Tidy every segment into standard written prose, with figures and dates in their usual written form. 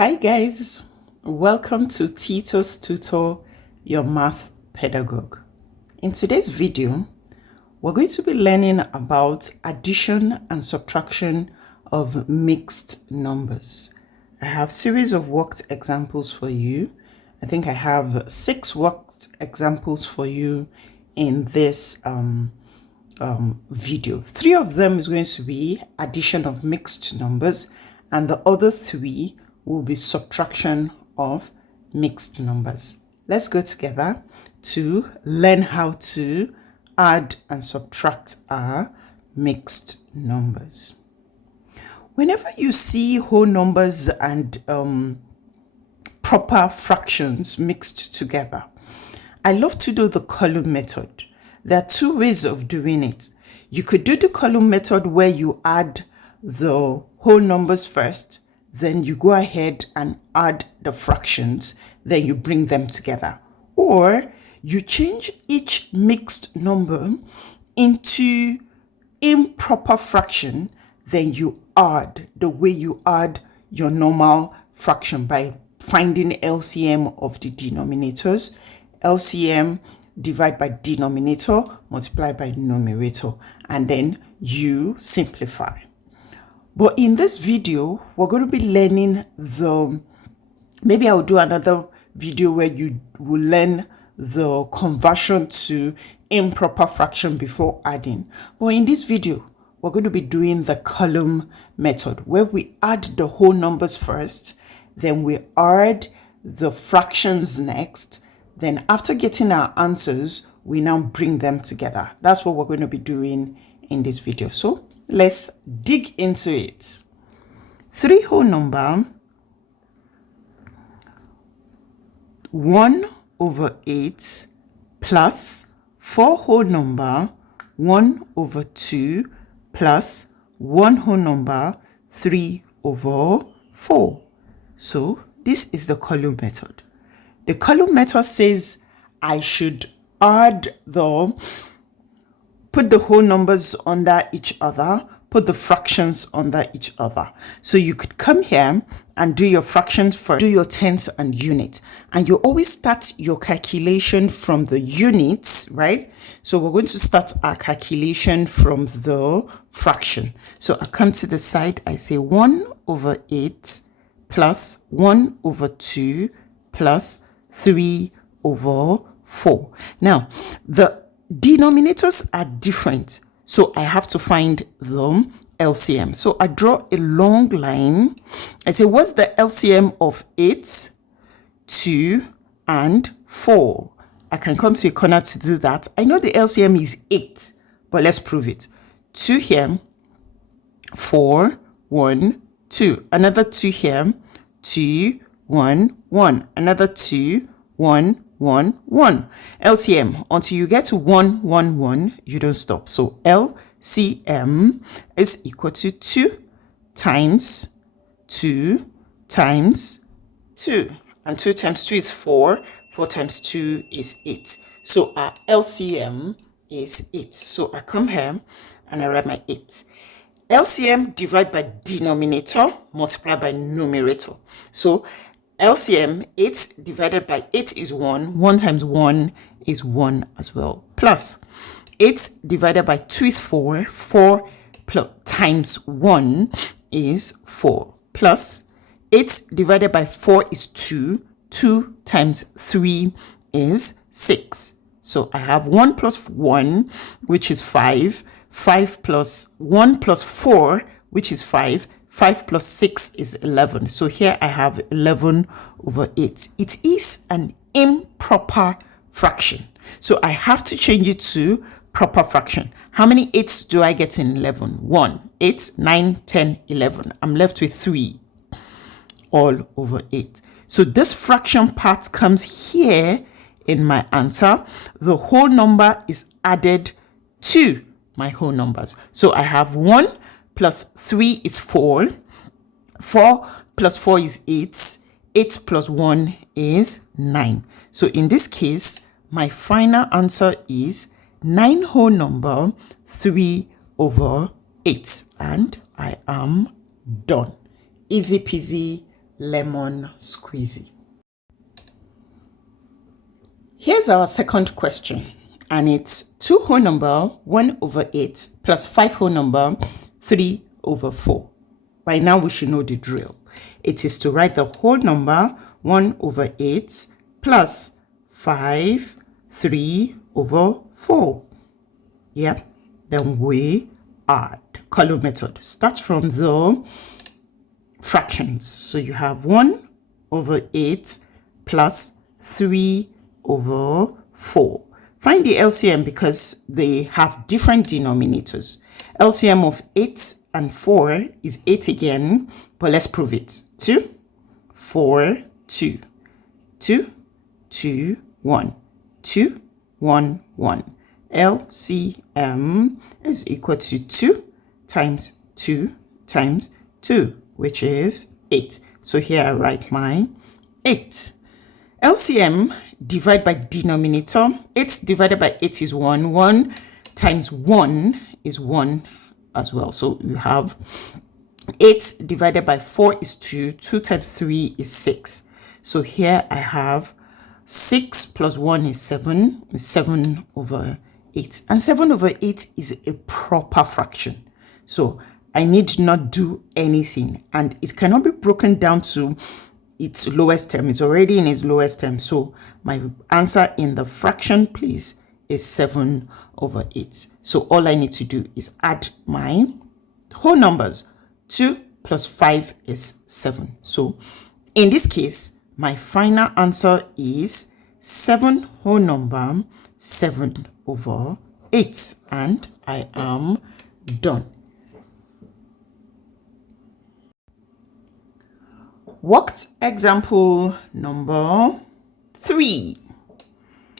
Hi guys, welcome to Titostutor Your Math Pedagogue. In today's video, we're going to be learning about addition and subtraction of mixed numbers. I have series of worked examples for you. I think I have 6 worked examples for you in this video. 3 of them is going to be addition of mixed numbers, and the other 3 will be subtraction of mixed numbers. Let's go together to learn how to add and subtract our mixed numbers. Whenever you see whole numbers and proper fractions mixed together, I love to do the column method. There are 2 ways of doing it. You could do the column method where you add the whole numbers first, then you go ahead and add the fractions, then you bring them together. Or you change each mixed number into improper fraction, then you add the way you add your normal fraction by finding LCM of the denominators. LCM divide by denominator, multiply by numerator, and then you simplify. But in this video, we're going to be learning maybe I'll do another video where you will learn the conversion to improper fraction before adding. But in this video, we're going to be doing the column method where we add the whole numbers first, then we add the fractions next. Then after getting our answers, we now bring them together. That's what we're going to be doing in this video. So let's dig into it. 3 whole number 1/8 plus 4 whole number 1/2 plus 1 whole number 3/4. So this is the column method. The column method says I should put the whole numbers under each other, put the fractions under each other. So you could come here and do your fractions first, do your tenths and units. And you always start your calculation from the units, right? So we're going to start our calculation from the fraction. So I come to the side, I say 1/8 plus 1/2 plus 3/4. Now, the denominators are different, so I have to find the LCM. So I draw a long line. I say, what's the LCM of 8, 2, and 4? I can come to a corner to do that. I know the LCM is 8, but let's prove it. 2 here, 4, 1, 2. Another 2 here, 2, 1, 1. Another 2, 1, 1, 1. LCM, until you get to 1, 1, 1, you don't stop. So LCM is equal to 2 times 2 times 2. And 2 times 2 is 4. 4 times 2 is 8. So our LCM is 8. So I come here and I write my 8. LCM divide by denominator, multiply by numerator. So LCM, 8 divided by 8 is 1. 1 times 1 is 1 as well. Plus 8 divided by 2 is 4. 4 times 1 is 4. Plus 8 divided by 4 is 2. 2 times 3 is 6. So I have 1 plus 1, which is 5. 5 plus 1 plus 4, which is 5. 5 plus 6 is 11. So here I have 11/8. It is an improper fraction. So I have to change it to proper fraction. How many 8s do I get in 11? 1, 8, 9, 10, 11. I'm left with 3 all over 8. So this fraction part comes here in my answer. The whole number is added to my whole numbers. So I have 1 plus 3 is 4. 4 plus 4 is 8. 8 plus 1 is 9. So in this case, my final answer is 9 whole number 3/8. And I am done. Easy peasy lemon squeezy. Here's our second question, and it's 2 whole number 1 over 8 plus 5 whole number 3 over 4. By now we should know the drill. It is to write the whole number 1 over 8 plus 5 3 over 4. Yep, then we add. Column method. Start from the fractions. So you have 1 over 8 plus 3 over 4. Find the LCM because they have different denominators. LCM of 8 and 4 is 8 again, but let's prove it. 2, 4, 2. 2, 2, 1. 2, 1, 1. LCM is equal to 2 times 2 times 2, which is 8. So here I write my 8. LCM divide by denominator. 8 divided by 8 is 1. 1 times 1 is 1 as well. So you have 8 divided by 4 is 2. 2 times 3 is 6. So here I have 6 plus 1 is 7. Is 7 over 8. And 7 over 8 is a proper fraction. So I need not do anything. And it cannot be broken down to its lowest term. It's already in its lowest term. So my answer in the fraction place is 7 over 8. So all I need to do is add my whole numbers. 2 plus 5 is 7. So in this case, my final answer is 7 whole number 7 over 8. And I am done. Worked example number 3.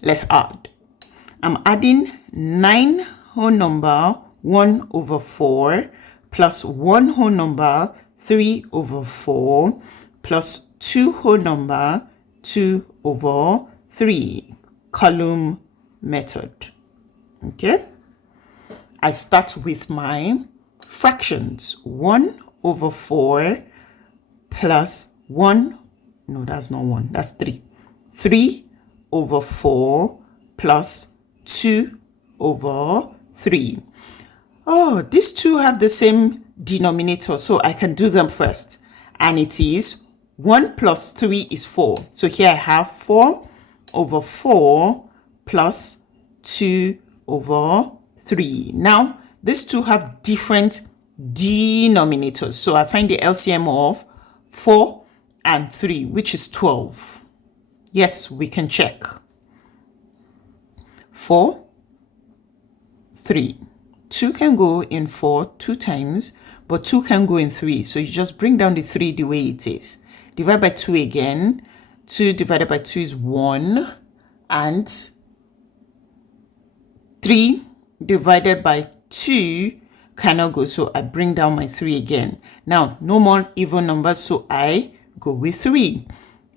Let's add. I'm adding 9 whole number 1 over 4 plus 1 whole number 3 over 4 plus 2 whole number 2 over 3. Column method. Okay. I start with my fractions. 1 over 4 plus 1, no, that's not 1, that's 3. 3 over 4 plus 2 over 3. Oh, these two have the same denominator, so I can do them first. And it is 1 plus 3 is 4. So here I have 4 over 4 plus 2 over 3. Now, these two have different denominators. So I find the LCM of 4 and 3, which is 12. Yes, we can check. 4, 3. 2 can go in 4 2 times, but 2 can go in 3. So you just bring down the 3 the way it is. Divide by 2 again. 2 divided by 2 is 1. And 3 divided by 2 cannot go, so I bring down my 3 again. Now, no more even numbers, so I go with 3.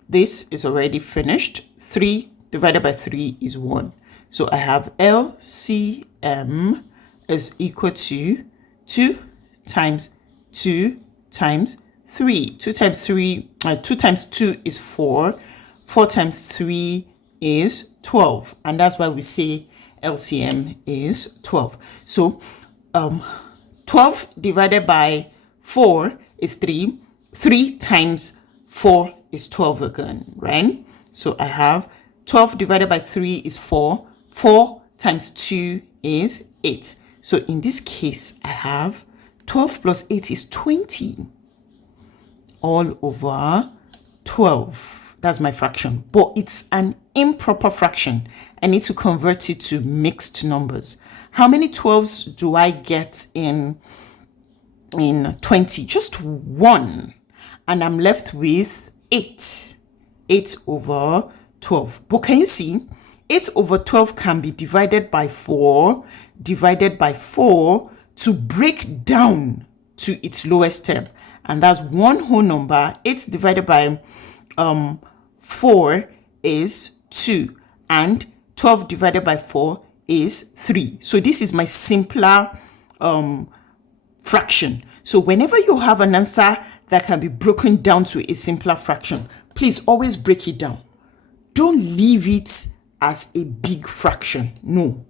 This is already finished. 3 divided by 3 is 1. So I have LCM is equal to 2 times 2 times 3. 2 times 3, 2 times 2 is 4. 4 times 3 is 12. And that's why we say LCM is 12. So 12 divided by 4 is 3. 3 times 4 is 12 again, right? So I have 12 divided by 3 is 4. 4 times 2 is 8. So in this case, I have 12 plus 8 is 20. All over 12. That's my fraction. But it's an improper fraction. I need to convert it to mixed numbers. How many 12s do I get in 20? Just 1. And I'm left with 8. 8 over 12. But can you see? 8 over 12 can be divided by 4. Divided by 4 to break down to its lowest term. And that's one whole number. 8 divided by 4 is 2. And 12 divided by 4 is 3. So this is my simpler fraction. So whenever you have an answer that can be broken down to a simpler fraction, please always break it down. Don't leave it as a big fraction. No.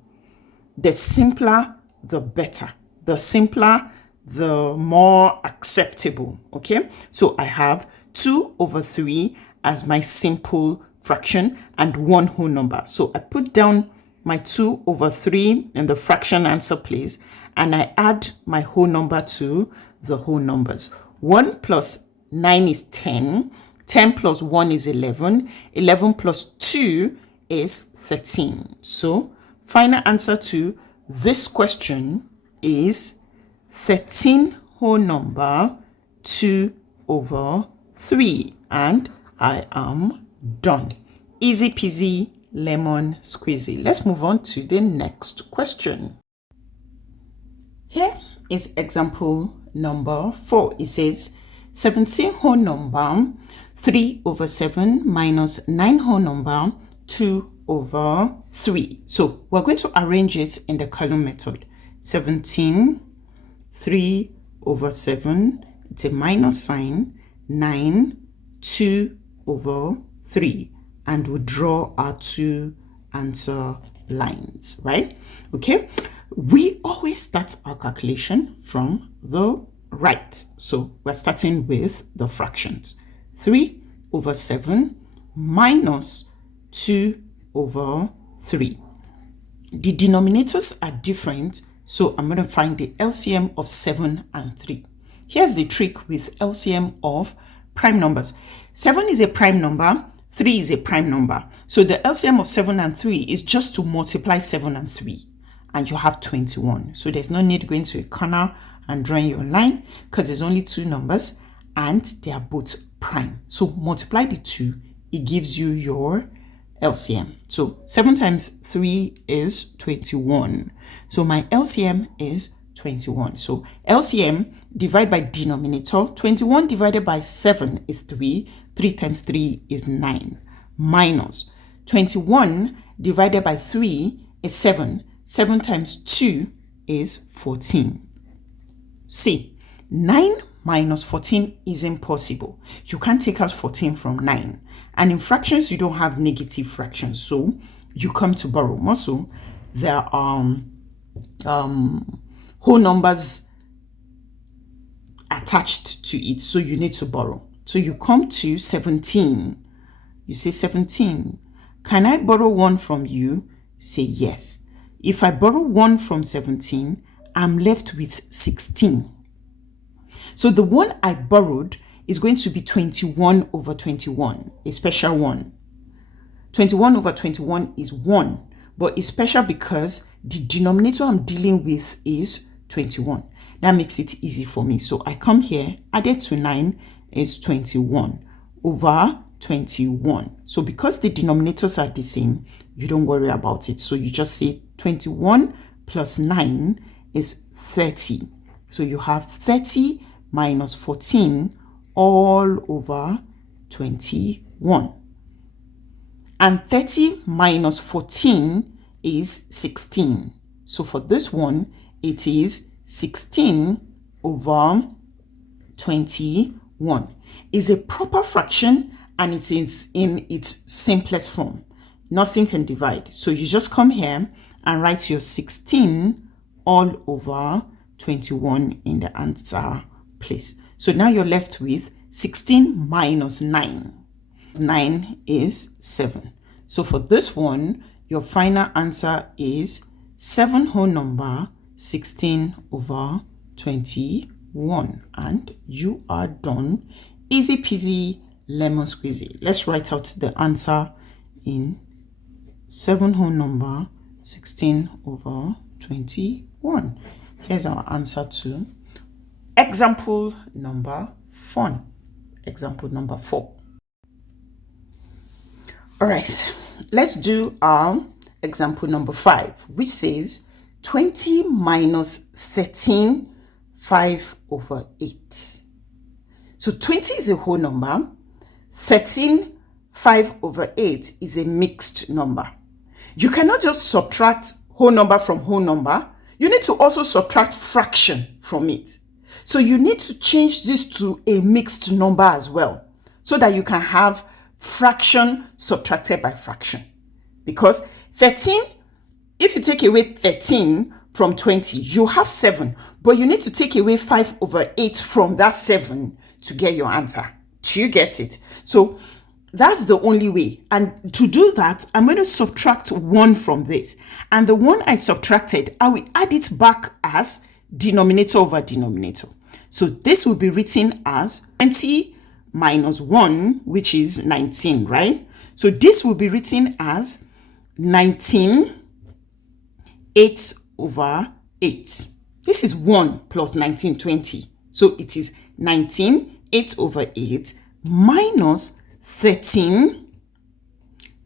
The simpler, the better. The simpler, the more acceptable. Okay? So I have 2 over 3 as my simple fraction and one whole number. So I put down my 2 over 3 in the fraction answer place, and I add my whole number to the whole numbers. 1 plus 9 is 10. 10 plus 1 is 11. 11 plus 2 is 13. So final answer to this question is 13 whole number 2 over 3. And I am done. Easy peasy lemon squeezy. Let's move on to the next question. Here is example number 4. It says 17 whole number 3 over 7 minus 9 whole number 2 over 3. So we're going to arrange it in the column method. 17, 3 over 7, it's a minus sign, 9, 2 over 3. And we draw our 2 answer lines, right? Okay. We always start our calculation from the right. So we're starting with the fractions. 3 over 7 minus 2 over 3. The denominators are different, so I'm going to find the LCM of 7 and 3. Here's the trick with LCM of prime numbers. 7 is a prime number, 3 is a prime number. So the LCM of 7 and 3 is just to multiply 7 and 3. And you have 21. So there's no need going to a corner and drawing your line because there's only 2 numbers and they are both prime. So multiply the 2, it gives you your LCM. So 7 times 3 is 21. So my LCM is 21. So LCM divided by denominator, 21 divided by 7 is 3. 3 times 3 is 9. Minus 21 divided by 3 is 7. 7 times 2 is 14. See, 9 minus 14 isn't possible. You can't take out 14 from 9. And in fractions, you don't have negative fractions. So you come to borrow. Also, there are whole numbers attached to it. So you need to borrow. So you come to 17. You say 17. Can I borrow 1 from you? Say yes. If I borrow 1 from 17, I'm left with 16. So the one I borrowed is going to be 21 over 21, a special one. 21 over 21 is 1, but it's special because the denominator I'm dealing with is 21. That makes it easy for me. So I come here, added to 9 is 21 over 21. So because the denominators are the same, you don't worry about it. So you just say 21 plus 9 is 30. So you have 30 minus 14 all over 21. And 30 minus 14 is 16. So for this one, it is 16 over 21. It's a proper fraction and it is in its simplest form. Nothing can divide. So you just come here and write your 16 all over 21 in the answer place. So now you're left with 16 minus 9. 9 is 7. So for this one, your final answer is 7 whole number 16 over 21. And you are done. Easy peasy lemon squeezy. Let's write out the answer in 7 whole number 16 over 21. Here's our answer to example number 4. Example number 4. All right, let's do our example number 5, which says 20 minus 13, 5 over 8. So 20 is a whole number. 13, 5 over 8 is a mixed number. You cannot just subtract whole number from whole number. You need to also subtract fraction from it. So you need to change this to a mixed number as well, so that you can have fraction subtracted by fraction. Because 13, if you take away 13 from 20, you have 7, but you need to take away 5/8 from that 7 to get your answer. Do you get it? So that's the only way. And to do that, I'm going to subtract 1 from this. And the 1 I subtracted, I will add it back as denominator over denominator. So this will be written as 20 minus 1, which is 19, right? So this will be written as 19 8/8. This is 1 plus 19, 20. So it is 19 8/8 minus 13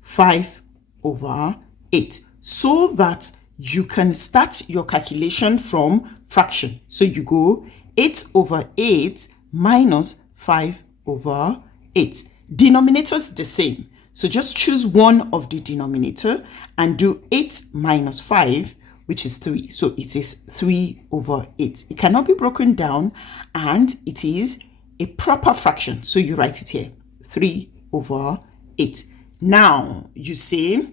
5/8, so that you can start your calculation from fraction. So you go 8/8 minus 5/8. Denominators the same. So just choose one of the denominator and do 8 minus 5, which is 3. So it is 3/8. It cannot be broken down, and it is a proper fraction. So you write it here, 3/8. Now you say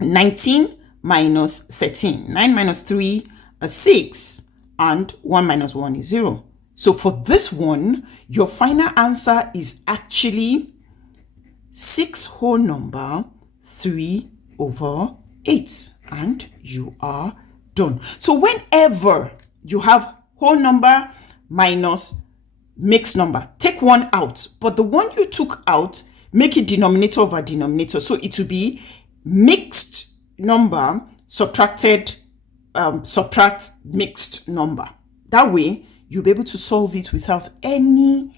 19 minus 13. 9 minus 3 is 6, and 1 minus 1 is 0. So for this one, your final answer is actually 6 whole number 3/8, and you are done. So whenever you have whole number minus mixed number, take one out, but the one you took out, make it denominator over denominator. So it will be mixed number subtracted, subtract mixed number. That way you'll be able to solve it without any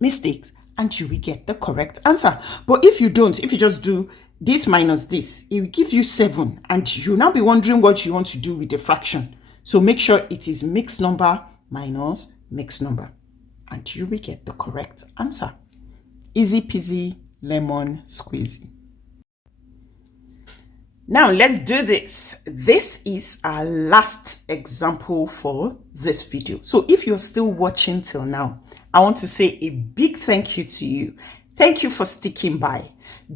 mistakes, and you will get the correct answer. But if you don't, if you just do this minus this, it will give you 7, and you'll now be wondering what you want to do with the fraction. So make sure it is mixed number minus mixed number, and you will get the correct answer. Easy peasy lemon squeezy. Now let's do this. This is our last example for this video. So if you're still watching till now, I want to say a big thank you to you. Thank you for sticking by.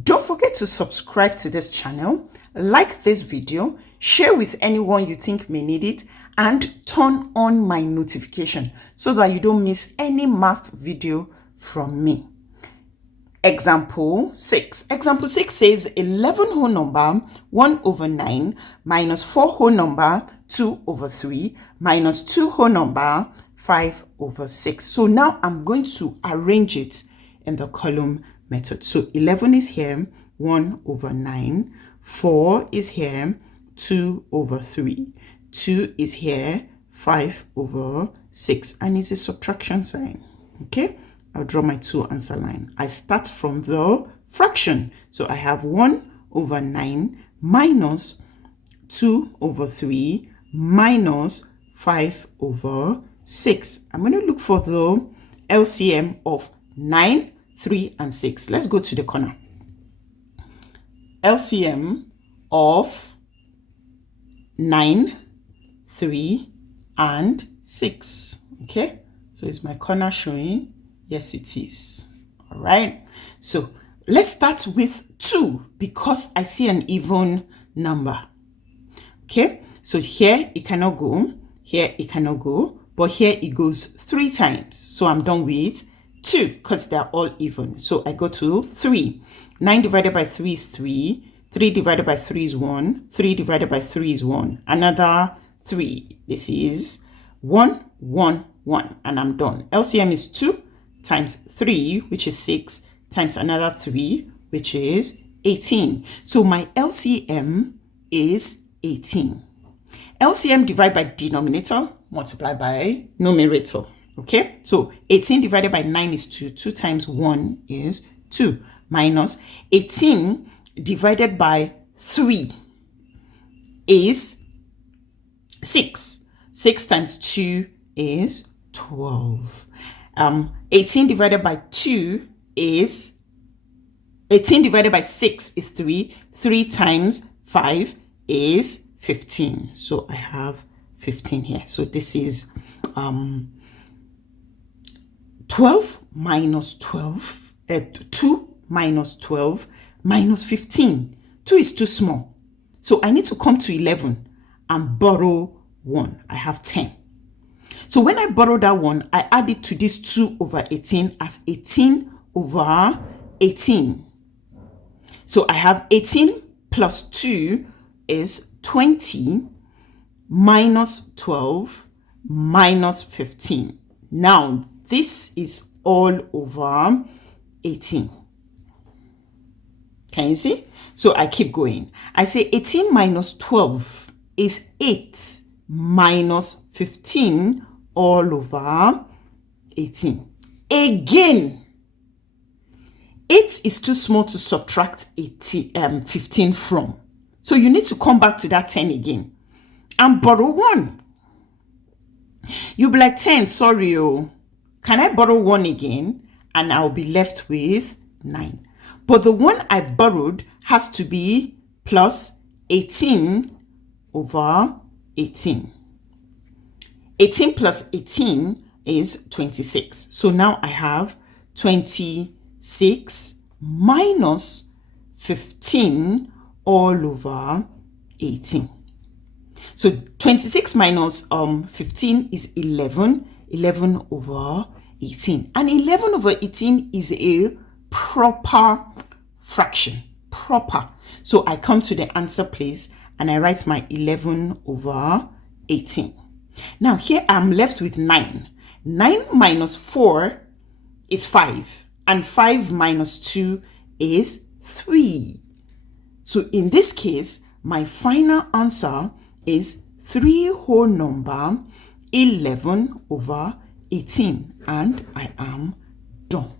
Don't forget to subscribe to this channel, like this video, share with anyone you think may need it, and turn on my notification so that you don't miss any math video from me. Example 6. Example 6 says 11 whole number 1/9 minus 4 whole number 2/3 minus 2 whole number 5/6. So now I'm going to arrange it in the column method. So 11 is here, 1/9, 4 is here, 2/3, 2 is here, 5/6, and it's a subtraction sign. Okay, I'll draw my 2 answer line. I start from the fraction. So I have 1/9 minus 2/3 minus 5/6. I'm going to look for the LCM of 9, 3, and 6. Let's go to the corner. LCM of 9, 3, and 6. Okay, so is my corner showing? Yes, it is. All right, so let's start with 2 because I see an even number. Okay, so here it cannot go, here it cannot go, but here it goes 3 times. So I'm done with 2 because they're all even. So I go to 3. 9 divided by 3 is 3. 3 divided by 3 is 1. 3 divided by 3 is 1. Another 3. This is 1, 1, 1, and I'm done. LCM is 2 times 3, which is 6, times another 3, which is 18. So my LCM is 18. LCM divided by denominator, multiply by numerator. Okay, so 18 divided by 9 is 2. 2 times 1 is 2. Minus 18 divided by 3 is 6. 6 times 2 is 12. 18 divided by 2 is 18 divided by 6 is 3. 3 times 5 is 15. So I have 15 here. So this is 12 minus 12, 2 minus 12 minus 15. 2 is too small. So I need to come to 11 and borrow 1. I have 10. So when I borrow that 1, I add it to this 2 over 18 as 18 over 18. So I have 18 plus 2 is 20 minus 12 minus 15. Now, this is all over 18. Can you see? So I keep going. I say 18 minus 12 is 8 minus 15 all over 18. Again, 8 is too small to subtract 15 from. So you need to come back to that 10 again and borrow 1. You'll be like, 10, sorry, oh. Can I borrow 1 again? And I'll be left with 9. But the one I borrowed has to be plus 18 over 18. 18 plus 18 is 26. So now I have 26 minus 15 all over 18. So 26 minus 15 is 11. 11 over 18. And 11 over 18 is a proper fraction. Proper. So I come to the answer place and I write my 11 over 18. Now here I'm left with 9. 9 minus 4 is 5. And 5 minus 2 is 3. So in this case, my final answer is 3 whole number 11 over 18. And I am done.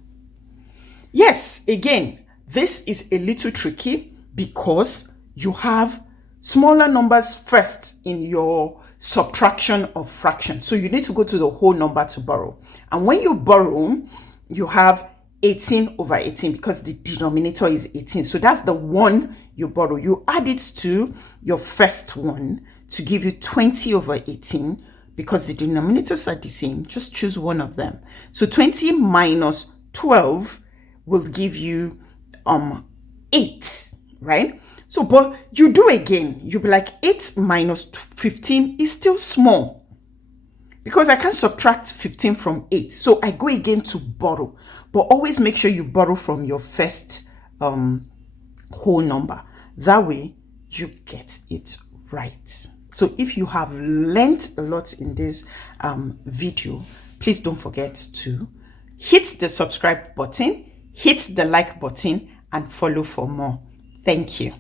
Yes, again, this is a little tricky because you have smaller numbers first in your subtraction of fractions. So you need to go to the whole number to borrow. And when you borrow, you have 18 over 18 because the denominator is 18. So that's the one you borrow. You add it to your first one to give you 20 over 18 because the denominators are the same. Just choose one of them. So 20 minus 12 will give you 8, right? So, but you do again. You'll be like 8 minus 15 is still small because I can't subtract 15 from 8. So I go again to borrow. But always make sure you borrow from your first whole number. That way you get it right. So if you have learned a lot in this video, please don't forget to hit the subscribe button, hit the like button, and follow for more. Thank you.